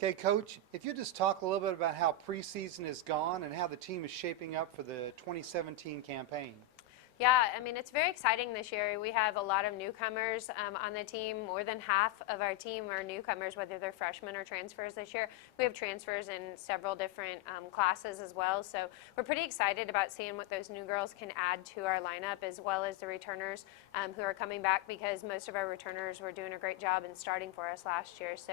Okay, Coach, if you just talk a little bit about how preseason has gone and how the team is shaping up for the 2017 campaign. Yeah, I mean, it's very exciting this year. We have a lot of newcomers on the team. More than half of our team are newcomers, whether they're freshmen or transfers this year. We have transfers in several different classes as well. So we're pretty excited about seeing what those new girls can add to our lineup, as well as the returners who are coming back, because most of our returners were doing a great job in starting for us last year. So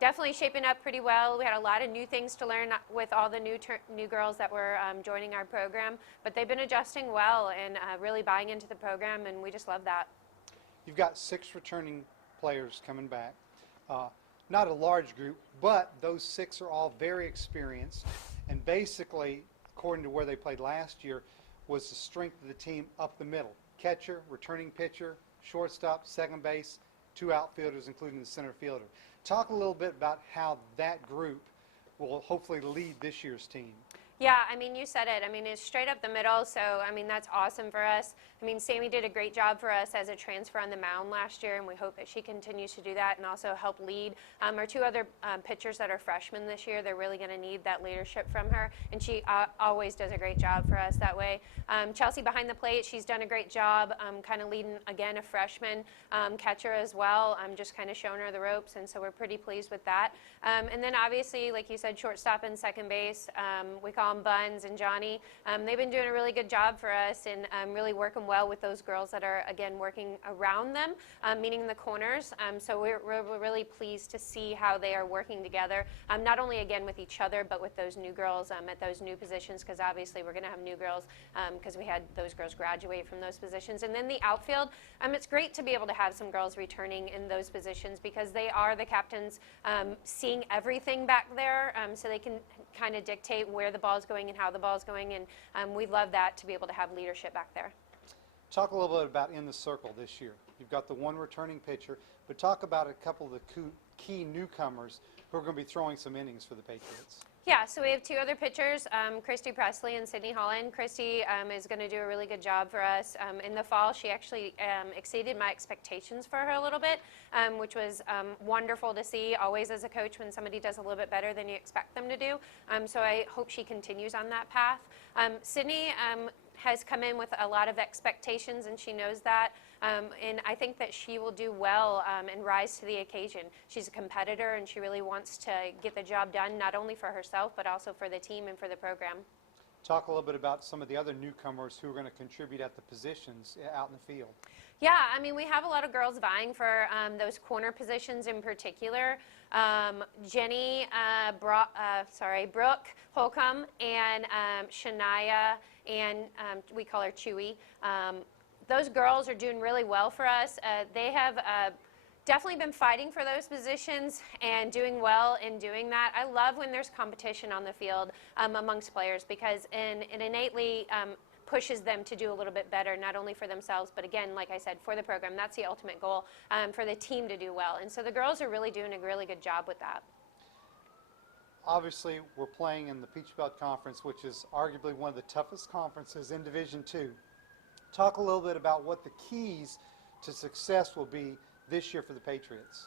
definitely shaping up pretty well. We had a lot of new things to learn with all the new girls that were joining our program, but they've been adjusting well and really buying into the program, and we just love that. You've got 6 returning players coming back. Not a large group, but those 6 are all very experienced, and basically, according to where they played last year, was the strength of the team up the middle. Catcher, returning pitcher, shortstop, second base, 2 outfielders, including the center fielder. Talk a little bit about how that group will hopefully lead this year's team. Yeah, I mean, you said it. I mean, it's straight up the middle, so, I mean, that's awesome for us. I mean, Sammy did a great job for us as a transfer on the mound last year, and we hope that she continues to do that and also help lead. Our 2 other pitchers that are freshmen this year, they're really going to need that leadership from her, and she always does a great job for us that way. Chelsea behind the plate, she's done a great job kind of leading, again, a freshman catcher as well. Just kind of showing her the ropes, and so we're pretty pleased with that. And then, obviously, like you said, shortstop and second base, we call Buns and Johnny. They've been doing a really good job for us and really working well with those girls that are, again, working around them, meaning the corners. So we're really pleased to see how they are working together, not only, again, with each other, but with those new girls at those new positions, because obviously we're going to have new girls because we had those girls graduate from those positions. And then the outfield, it's great to be able to have some girls returning in those positions because they are the captains seeing everything back there, so they can kind of dictate where the ball is going and how the ball is going, and we love that, to be able to have leadership back there. Talk a little bit about in the circle this year. You've got the 1 returning pitcher, but talk about a couple of the key newcomers who are going to be throwing some innings for the Patriots. Yeah, so we have 2 other pitchers, Christy Presley and Sydney Holland. Christy is going to do a really good job for us. In the fall, she actually exceeded my expectations for her a little bit, which was wonderful to see, always as a coach, when somebody does a little bit better than you expect them to do. So I hope she continues on that path. Sydney has come in with a lot of expectations, and she knows that. And I think that she will do well and rise to the occasion. She's a competitor, and she really wants to get the job done, not only for herself, but also for the team and for the program. Talk a little bit about some of the other newcomers who are going to contribute at the positions out in the field. Yeah, I mean, we have a lot of girls vying for those corner positions in particular. Jenny, Brooke Holcomb, and Shania, and we call her Chewy. Those girls are doing really well for us. They have definitely been fighting for those positions and doing well in doing that. I love when there's competition on the field amongst players, because it innately pushes them to do a little bit better, not only for themselves, but again, like I said, for the program. That's the ultimate goal, for the team to do well. And so the girls are really doing a really good job with that. Obviously, we're playing in the Peach Belt Conference, which is arguably one of the toughest conferences in Division II. Talk a little bit about what the keys to success will be this year for the Patriots.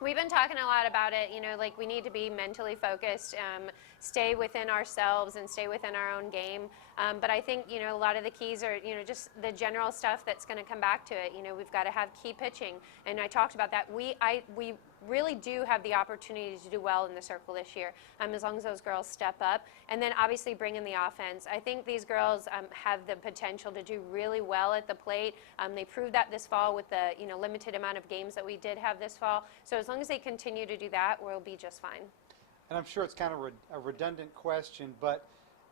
We've been talking a lot about it, like we need to be mentally focused, stay within ourselves and stay within our own game. But I think, a lot of the keys are, just the general stuff that's going to come back to it. We've got to have key pitching. And I talked about that. We really do have the opportunity to do well in the circle this year, as long as those girls step up. And then obviously bring in the offense. I think these girls have the potential to do really well at the plate. They proved that this fall with the limited amount of games that we did have this fall. So as long as they continue to do that, we'll be just fine. And I'm sure it's kind of a redundant question, but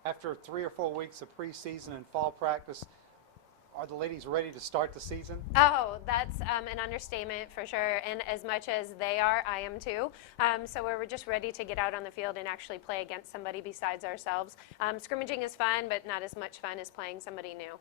after 3 or 4 weeks of preseason and fall practice, are the ladies ready to start the season? Oh, that's an understatement for sure. And as much as they are, I am too. So we're just ready to get out on the field and actually play against somebody besides ourselves. Scrimmaging is fun, but not as much fun as playing somebody new.